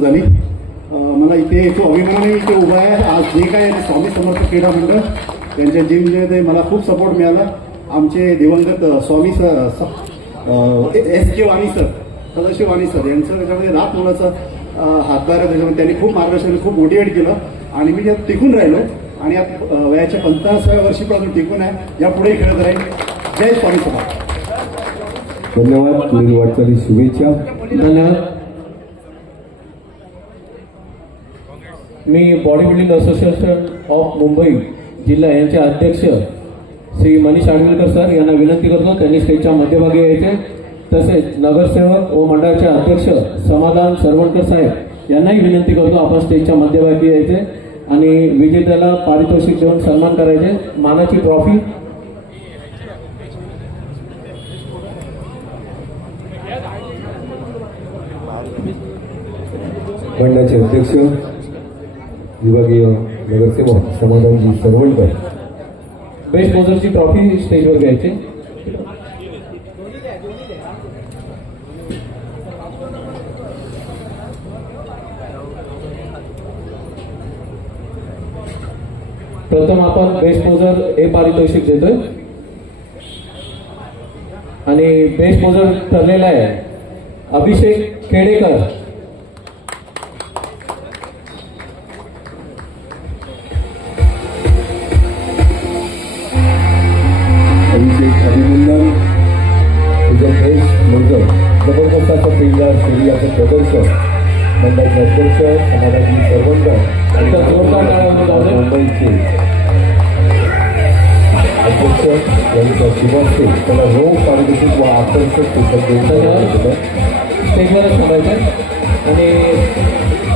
झाली। मला इथे तो अभिमानाने इथे उभा आहे। आज जे काय स्वामी समर्थ क्रीडा मंडळ त्यांच्या जिममध्ये ते मला खूप सपोर्ट मिळाला। आमचे दिवंगत स्वामी SK वाणी सर, सदाशिव वाणी सर यांचं त्याच्यामध्ये रात मुलाचा हातभार आहे। त्याच्यामध्ये त्यांनी खूप मार्गदर्शन, खूप मोटिवेट केलं आणि मी त्यात टिकून राहिलो आणि आज वयाच्या 50व्या वर्षी पण टिकून आहे। यापुढेही खेळत राहील। जय स्वामी समर्थ। धन्यवाद। पुढील वाटचाली शुभेच्छा। धन्यवाद। मी body building association of Mumbai जिल्हा यांचे अध्यक्ष श्री मनीष आडवेलकर सर यांना विनंती करतो त्यांनी स्टेजच्या मध्यभागी यायचे। तसेच नगरसेवक व मंडळाचे अध्यक्ष समाधान सरवणकर साहेब यांनाही विनंती करतो आपण स्टेजच्या मध्यभागी यायचे आणि विजेत्याला पारितोषिक देऊन सन्मान करायचे। मानाची ट्रॉफी मंडळाचे अध्यक्ष विभागीय नगरसेवक समाधानजी सरवणकर, बेस्ट बोलरची ट्रॉफी स्टेजवर घ्यायची। प्रथम आपण बेस्ट बोलर हे पारितोषिक देतोय आणि बेस्ट बोलर ठरलेला आहे अभिषेक खेडेकर। अभिनंदन। तुझं देश मुलगा जबरदस्त असं क्रीडा शैलीचं प्रदर्शन मंडळाचे अध्यक्ष समाधानजी सरवणकर एकदा जोरदार टाळ्या वाजवा। मुंबईचे अध्यक्ष यांच्या शुभास्ते त्याला रोग पारितोषिक व आकर्षक पुस्तक स्टेजवरच थांबायचं आणि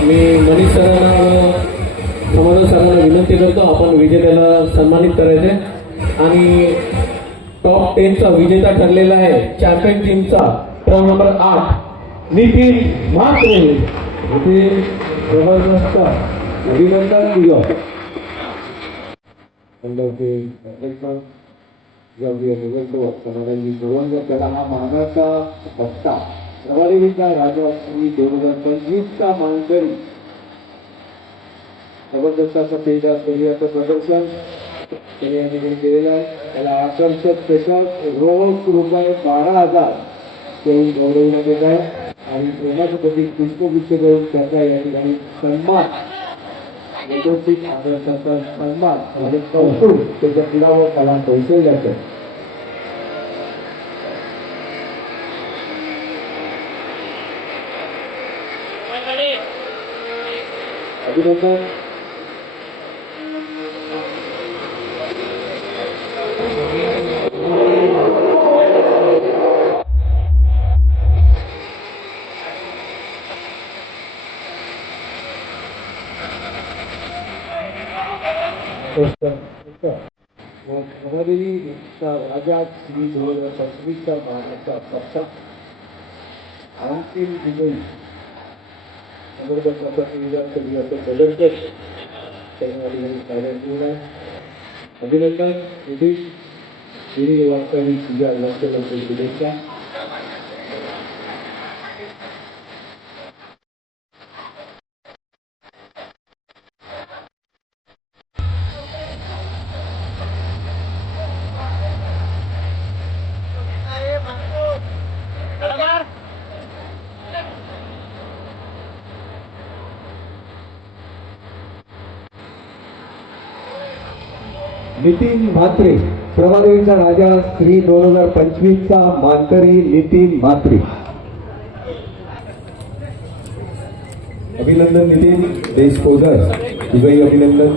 मी मनीष सरांना व समाधान सरांना विनंती करतो आपण विजेत्याला सन्मानित करायचे आणि टॉप 10चा विजेता ठरलेला आहे चॅम्पियन टीमचा क्रम नंबर 8 नितीन म्हात्रे। इथे जबरदस्त अभिनंदन दिलं। मंडळाचे अध्यक्ष विभागीय नगरसेवक समाधानजी सरवणकर त्याला हा मानाचा पट्टा प्रभादेवीचा राजा श्री 2025चा मानकरी जबरदस्त असं क्रीडा शैलीचं प्रदर्शन त्यांनी या ठिकाणी केलेलं आहे। त्याला आकर्षक स्पेशल रोख रुपये 12,000 देऊन गौरवण्यात येत आहे आणि प्रेमाचं प्रतीक पुष्पगुच्छ देऊन त्याचा या ठिकाणी सन्मान वैयक्तिक आदर्शाचा सन्मान आणि कौतुक त्याच्या पुरावा त्याला कौशल्याचं अभिनंदन। राजा श्री 2025चा मानाचा पट्टा अंतिम विजयी जबरदस्त असा क्रीडा शैलीचं प्रदर्शन त्यांनी अभिनंदन। निधी वास्तविक तुझ्या लक्षात शुभेच्छा। नितीन म्हात्रे प्रभादेवीचा राजा श्री 2025चा मानकरी नितीन म्हात्रे। अभिनंदन नितीन। देश पोदर तुझंही अभिनंदन।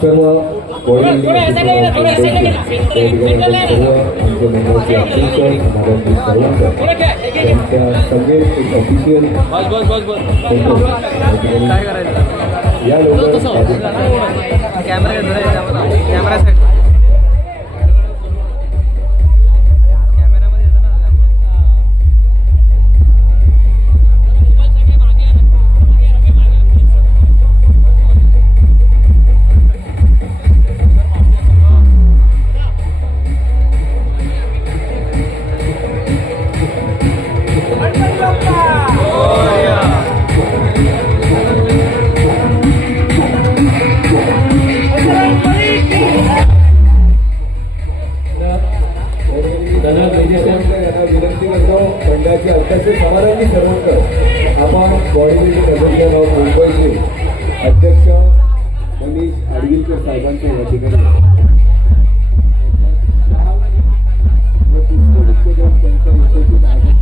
सर्व संगीत एक ऑफिशियल या कॅमेरा सन्मानाची अध्यक्ष समारंभी सर्वत्र आपण बॉडी बिल्डिंग असोसिएशन ऑफ मुंबईचे अध्यक्ष मनीष आडगिलकर साहेबांच्या या ठिकाणी त्यांच्या उपस्थित